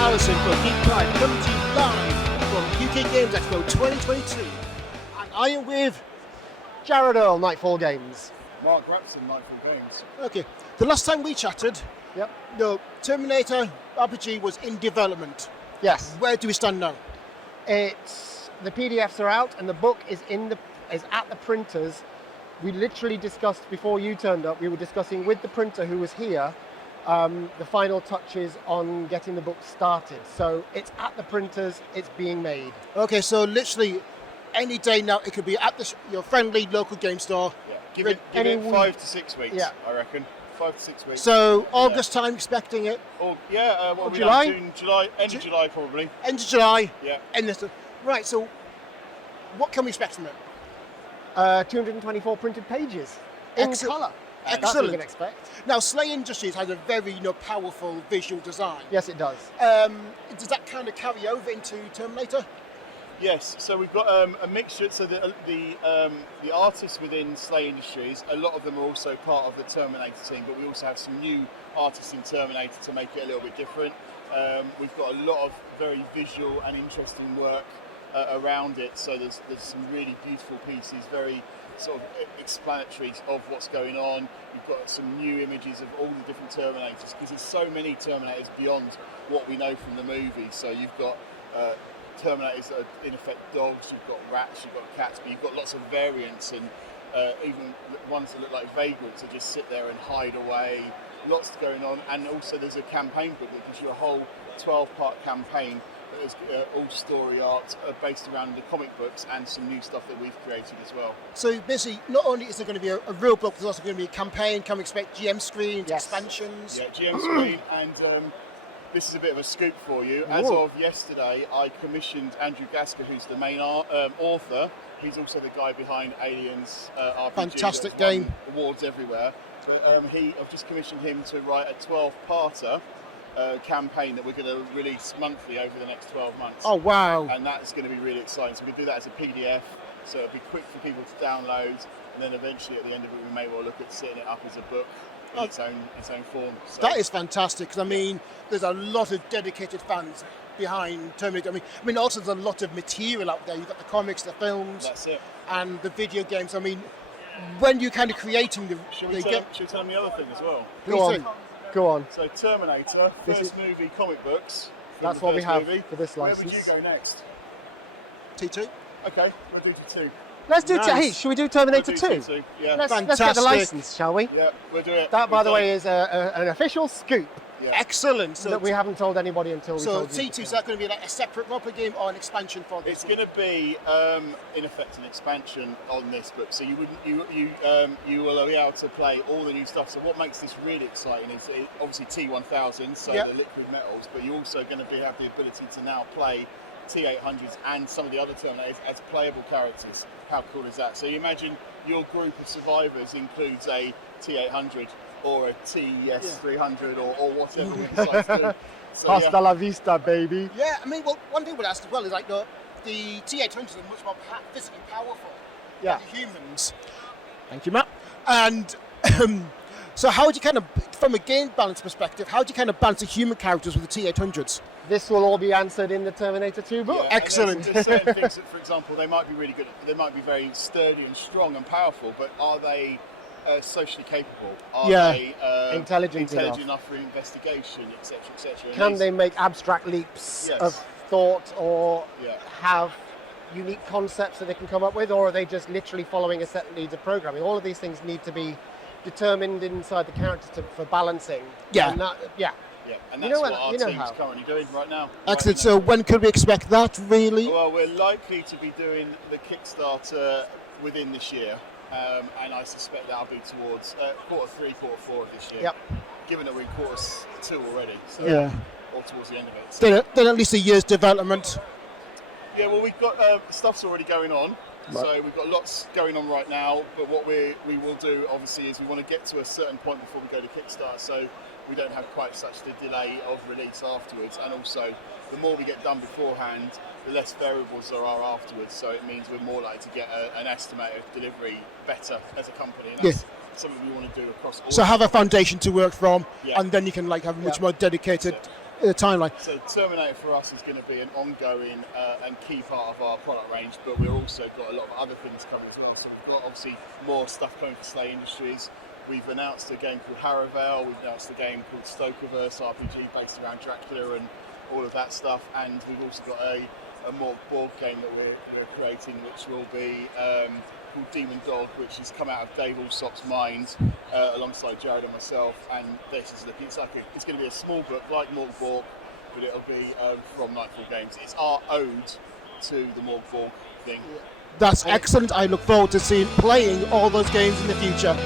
Allison for Geek Pride, coming to you live from UK Games Expo 2022. And I am with Jared Earl, Nightfall Games. Mark Rapson, Nightfall Games. Okay, the last time we chatted, Yep. Terminator RPG was in development. Yes. Where do we stand now? The PDFs are out and the book is at the printers. We literally discussed before you turned up. We were discussing with the printer who was here the final touches on getting the book started. So it's at the printers. It's being made. Okay, so literally any day now it could be at your friendly local game store. Yeah. Give it 5 to 6 weeks. Yeah. I reckon 5 to 6 weeks. So August time expecting it. What July? June, July, end of July probably. End of July. Yeah. Right. So what can we expect from it? 224 printed pages in colour. That's what you Excellent. can expect. Now, Slay Industries has a very powerful visual design. Yes, it does. Does that kind of carry over into Terminator? Yes. So we've got a mixture. So the artists within Slay Industries, a lot of them are also part of the Terminator team, but we also have some new artists in Terminator to make it a little bit different. We've got a lot of very visual and interesting work around it. So there's some really beautiful pieces, very sort of explanatory of what's going on. We've got some new images of all the different Terminators, because there's so many Terminators beyond what we know from the movie. So you've got Terminators that are in effect dogs, you've got rats, you've got cats, but you've got lots of variants, and even ones that look like vagrants that just sit there and hide away. Lots going on, and also there's a campaign book that gives you a whole 12-part campaign. There's all story art based around the comic books and some new stuff that we've created as well. So basically, not only is there going to be a real book, there's also going to be a campaign. Can we expect GM screens, Yes. expansions? Yeah, GM screen, and this is a bit of a scoop for you. As Whoa. of yesterday, I commissioned Andrew Gasker, who's the main author. He's also the guy behind Aliens RPG. Fantastic that's won game. Awards everywhere. But I've just commissioned him to write a 12-parter campaign that we're going to release monthly over the next 12 months. Oh, wow. And that's going to be really exciting. So we do that as a PDF, so it'll be quick for people to download, and then eventually at the end of it we may well look at setting it up as a book in its own form. So That is fantastic, because, there's a lot of dedicated fans behind Terminator. I mean, also there's a lot of material out there. You've got the comics, the films, that's it. and the video games. When you're kind of creating Should we tell them the other thing as well? Go on. So Terminator, This first movie, comic books. from That's the what we first have movie. for this Where would license. you go next? T2? Okay, we'll do T2. Let's do. Nice. Hey, should we do Terminator 2? T2. Yeah, Let's get the Fantastic. license, shall we? yeah, we'll do it. That, by We've the done way, it. is an official scoop Yeah. Excellent. So, that we haven't told anybody until we so told you. T2, is that going to be like a separate Roper game or an expansion for this? It's going to be, in effect, an expansion on this book. So you will be able to play all the new stuff. So what makes this really exciting is obviously T1000, so Yep. the liquid metals, but you're also going to have the ability to now play T800s and some of the other Terminators as playable characters. How cool is that? So you imagine your group of survivors includes a T800 or a TS300 or whatever we decide to do. So, Hasta la vista, baby. Yeah, one thing we'll ask as well is the T800s are much more physically powerful Yeah. than the humans. Thank you, Matt. And so how do you from a game balance perspective, how do you balance the human characters with the T800s? This will all be answered in the Terminator 2 book. Yeah, and Excellent. There's certain things that, for example, they might be really good. They might be very sturdy and strong and powerful, but are they socially capable? Are Yeah. they Intelligent enough for investigation, etc., etc.? Can they make abstract leaps Yes. of thought or Yeah. have unique concepts that they can come up with, or are they just literally following a set of needs of programming? All of these things need to be determined inside the character for balancing. Yeah. And Yeah, and You that's know what what- our you know team's how. currently doing right now. Excellent. So when could we expect that, really? Well, we're likely to be doing the Kickstarter within this year, and I suspect that'll be towards Q3, Q4 of this year. Yep. Given that we're in Q2 already, so Yeah. or towards the end of it. So, Then at least a year's development. yeah, well, we've got stuff's already going on. So we've got lots going on right now, but what we will do obviously is we want to get to a certain point before we go to Kickstarter, so we don't have quite such a delay of release afterwards. And also, the more we get done beforehand, the less variables there are afterwards. So it means we're more likely to get an estimate of delivery better as a company, and that's something we want to do across all. So have a foundation to work from, Yeah. and then you can have a much more dedicated timeline. So Terminator for us is going to be an ongoing and key part of our product range, but we've also got a lot of other things coming as well. So we've got obviously more stuff coming for Slay Industries. We've announced a game called Harrowvale. We've announced a game called Stokerverse RPG based around Dracula and all of that stuff. And we've also got a more board game that we're creating, which will be called Demon Dog, which has come out of Dave Allsop's mind alongside Jared and myself. And this is looking, it's going to be a small book like Morg Borg, but it'll be from Nightfall Games. It's our ode to the Morg Borg thing. That's excellent. I look forward to playing all those games in the future.